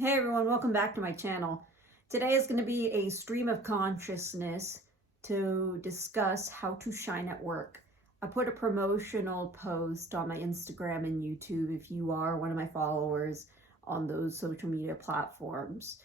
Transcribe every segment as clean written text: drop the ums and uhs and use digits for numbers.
Hey everyone, welcome back to my channel. Today is going to be a stream of consciousness to discuss how to shine at work. I put a promotional post on my Instagram and YouTube if you are one of my followers on those social media platforms.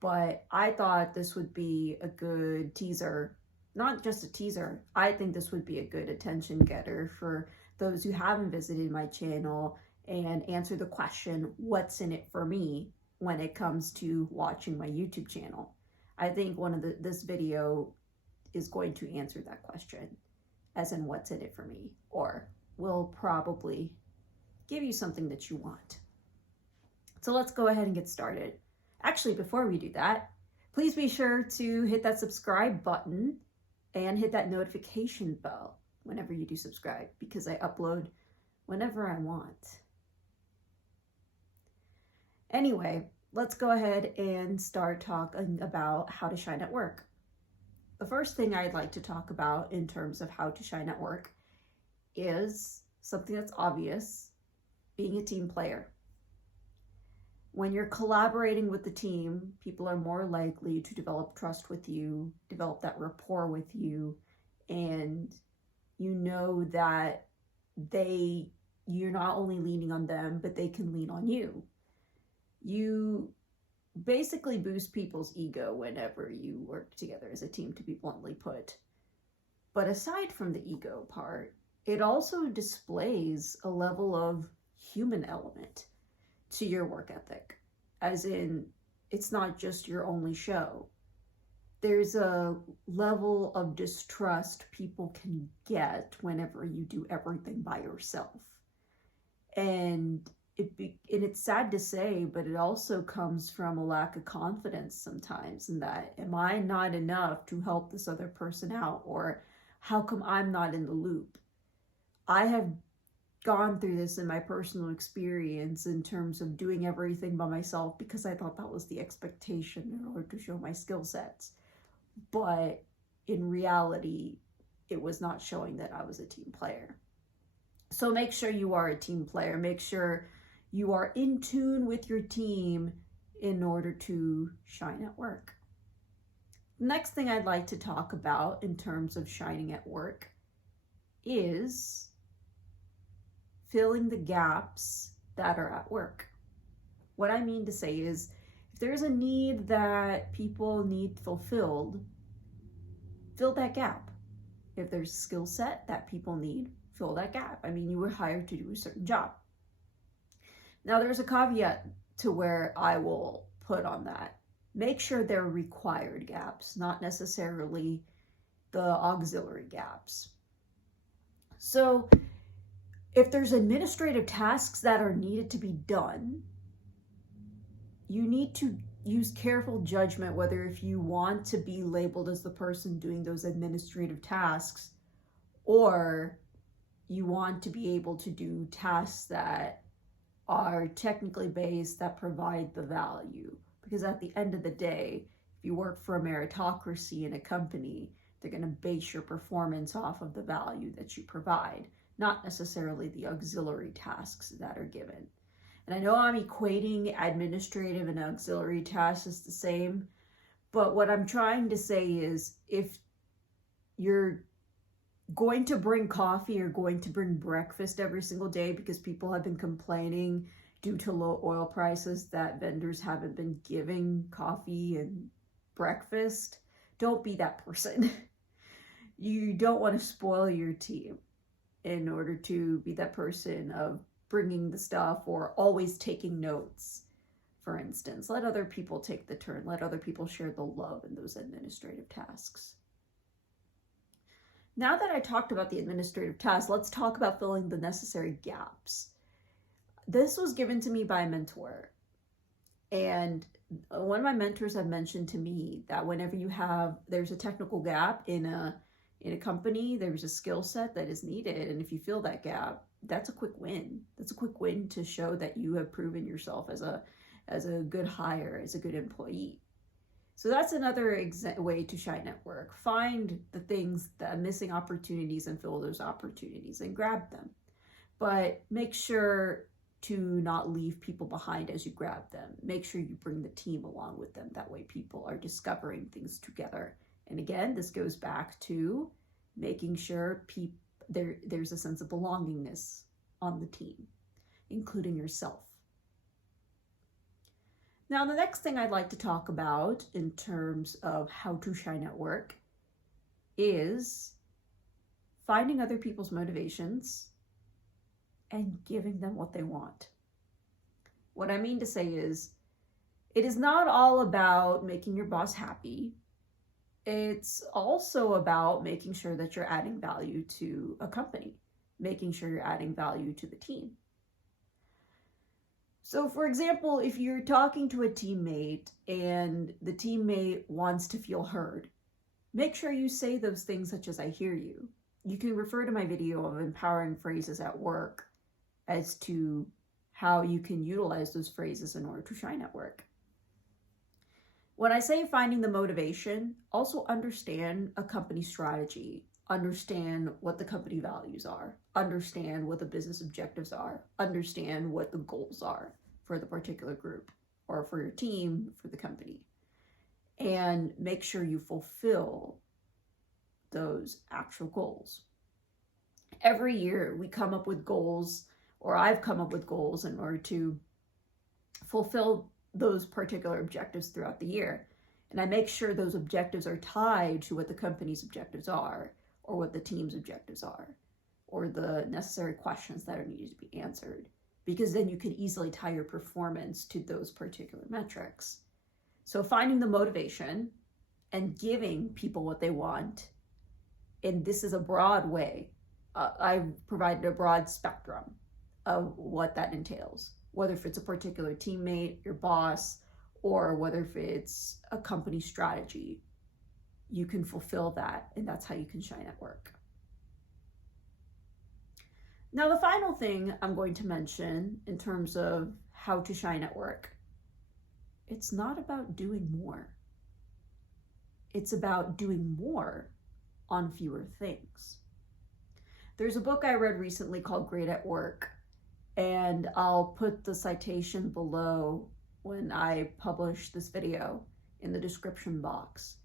But I thought this would be a good teaser, not just a teaser. I think this would be a good attention getter for those who haven't visited my channel and answer the question, what's in it for me? When it comes to watching my YouTube channel. I think this video is going to answer that question, as in what's in it for me, or will probably give you something that you want. So let's go ahead and get started. Actually, before we do that, please be sure to hit that subscribe button and hit that notification bell whenever you do subscribe, because I upload whenever I want. Anyway, let's go ahead and start talking about how to shine at work. The first thing I'd like to talk about in terms of how to shine at work is something that's obvious, being a team player. When you're collaborating with the team, people are more likely to develop trust with you, develop that rapport with you, and you know that you're not only leaning on them, but they can lean on you. You basically boost people's ego whenever you work together as a team, to be bluntly put. But aside from the ego part, it also displays a level of human element to your work ethic, as in it's not just your only show. There's a level of distrust people can get whenever you do everything by yourself. And it's sad to say, but it also comes from a lack of confidence sometimes in that, am I not enough to help this other person out? Or how come I'm not in the loop? I have gone through this in my personal experience in terms of doing everything by myself because I thought that was the expectation in order to show my skill sets. But in reality, it was not showing that I was a team player. So make sure you are a team player. Make sure you are in tune with your team in order to shine at work. Next thing I'd like to talk about in terms of shining at work is filling the gaps that are at work. What I mean to say is, if there's a need that people need fulfilled, fill that gap. If there's a skill set that people need, fill that gap. I mean, you were hired to do a certain job. Now, there's a caveat to where I will put on that. Make sure they're required gaps, not necessarily the auxiliary gaps. So if there's administrative tasks that are needed to be done, you need to use careful judgment whether if you want to be labeled as the person doing those administrative tasks, or you want to be able to do tasks that are technically based, that provide the value. Because at the end of the day, if you work for a meritocracy in a company, they're going to base your performance off of the value that you provide, not necessarily the auxiliary tasks that are given. And I know I'm equating administrative and auxiliary tasks as the same, but what I'm trying to say is, if you're going to bring coffee or going to bring breakfast every single day because people have been complaining due to low oil prices that vendors haven't been giving coffee and breakfast, don't be that person. You don't want to spoil your team in order to be that person of bringing the stuff or always taking notes. For instance, let other people take the turn. Let other people share the love in those administrative tasks. Now that I talked about the administrative tasks, let's talk about filling the necessary gaps. This was given to me by a mentor. And one of my mentors had mentioned to me that whenever there's a technical gap in a company, there's a skill set that is needed. And if you fill that gap, that's a quick win. That's a quick win to show that you have proven yourself as a good hire, as a good employee. So that's another way to shine at work. Find the things, the missing opportunities, and fill those opportunities and grab them. But make sure to not leave people behind as you grab them. Make sure you bring the team along with them. That way people are discovering things together. And again, this goes back to making sure there's a sense of belongingness on the team, including yourself. Now, the next thing I'd like to talk about in terms of how to shine at work is finding other people's motivations and giving them what they want. What I mean to say is, it is not all about making your boss happy. It's also about making sure that you're adding value to a company, making sure you're adding value to the team. So for example, if you're talking to a teammate and the teammate wants to feel heard, make sure you say those things such as "I hear you." You can refer to my video of empowering phrases at work as to how you can utilize those phrases in order to shine at work. When I say finding the motivation, also understand a company strategy, understand what the company values are, understand what the business objectives are, understand what the goals are for the particular group or for your team, for the company, and make sure you fulfill those actual goals. Every year we come up with goals, or I've come up with goals in order to fulfill those particular objectives throughout the year. And I make sure those objectives are tied to what the company's objectives are, or what the team's objectives are, or the necessary questions that are needed to be answered, because then you can easily tie your performance to those particular metrics. So finding the motivation and giving people what they want, and this is a broad way. I've provided a broad spectrum of what that entails, whether if it's a particular teammate, your boss, or whether if it's a company strategy. You can fulfill that, and that's how you can shine at work. Now, the final thing I'm going to mention in terms of how to shine at work, it's not about doing more. It's about doing more on fewer things. There's a book I read recently called Great at Work, and I'll put the citation below when I publish this video in the description box.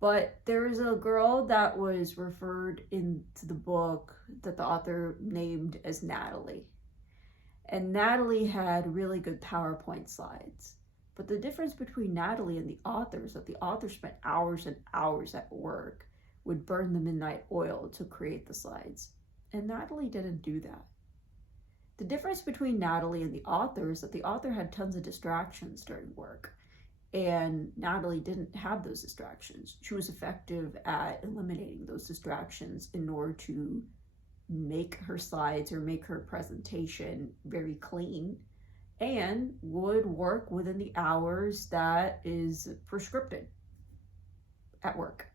But there is a girl that was referred into the book that the author named as Natalie. And Natalie had really good PowerPoint slides. But the difference between Natalie and the author is that the author spent hours and hours at work, would burn the midnight oil to create the slides. And Natalie didn't do that. The difference between Natalie and the author is that the author had tons of distractions during work, and Natalie didn't have those distractions. She was effective at eliminating those distractions in order to make her slides or make her presentation very clean, and would work within the hours that is prescripted at work.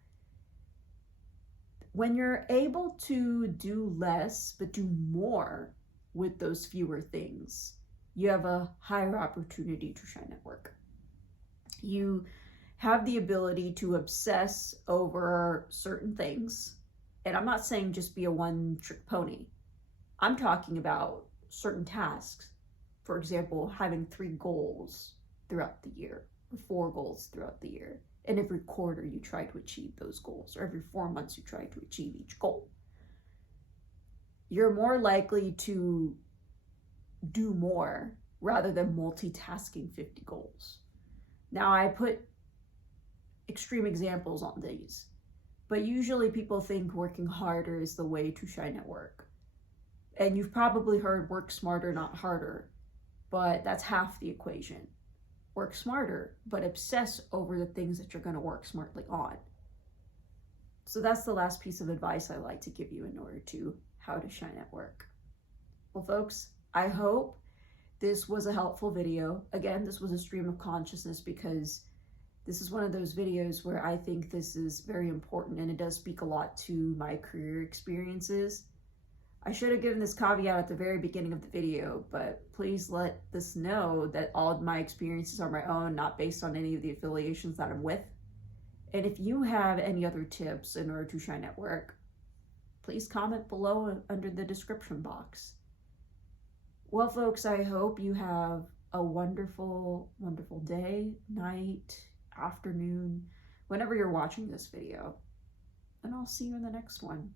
When you're able to do less but do more with those fewer things, you have a higher opportunity to shine at work. You have the ability to obsess over certain things. And I'm not saying just be a one-trick pony. I'm talking about certain tasks. For example, having 3 goals throughout the year, or 4 goals throughout the year. And every quarter you try to achieve those goals, or every 4 months you try to achieve each goal. You're more likely to do more rather than multitasking 50 goals. Now, I put extreme examples on these, but usually people think working harder is the way to shine at work. And you've probably heard work smarter, not harder, but that's half the equation. Work smarter, but obsess over the things that you're going to work smartly on. So that's the last piece of advice I like to give you in order to how to shine at work. Well, folks, I hope this was a helpful video. Again, this was a stream of consciousness because this is one of those videos where I think this is very important, and it does speak a lot to my career experiences. I should have given this caveat at the very beginning of the video, but please let this know that all of my experiences are my own, not based on any of the affiliations that I'm with. And if you have any other tips in order to shine at work, please comment below under the description box. Well, folks, I hope you have a wonderful, wonderful day, night, afternoon, whenever you're watching this video. And I'll see you in the next one.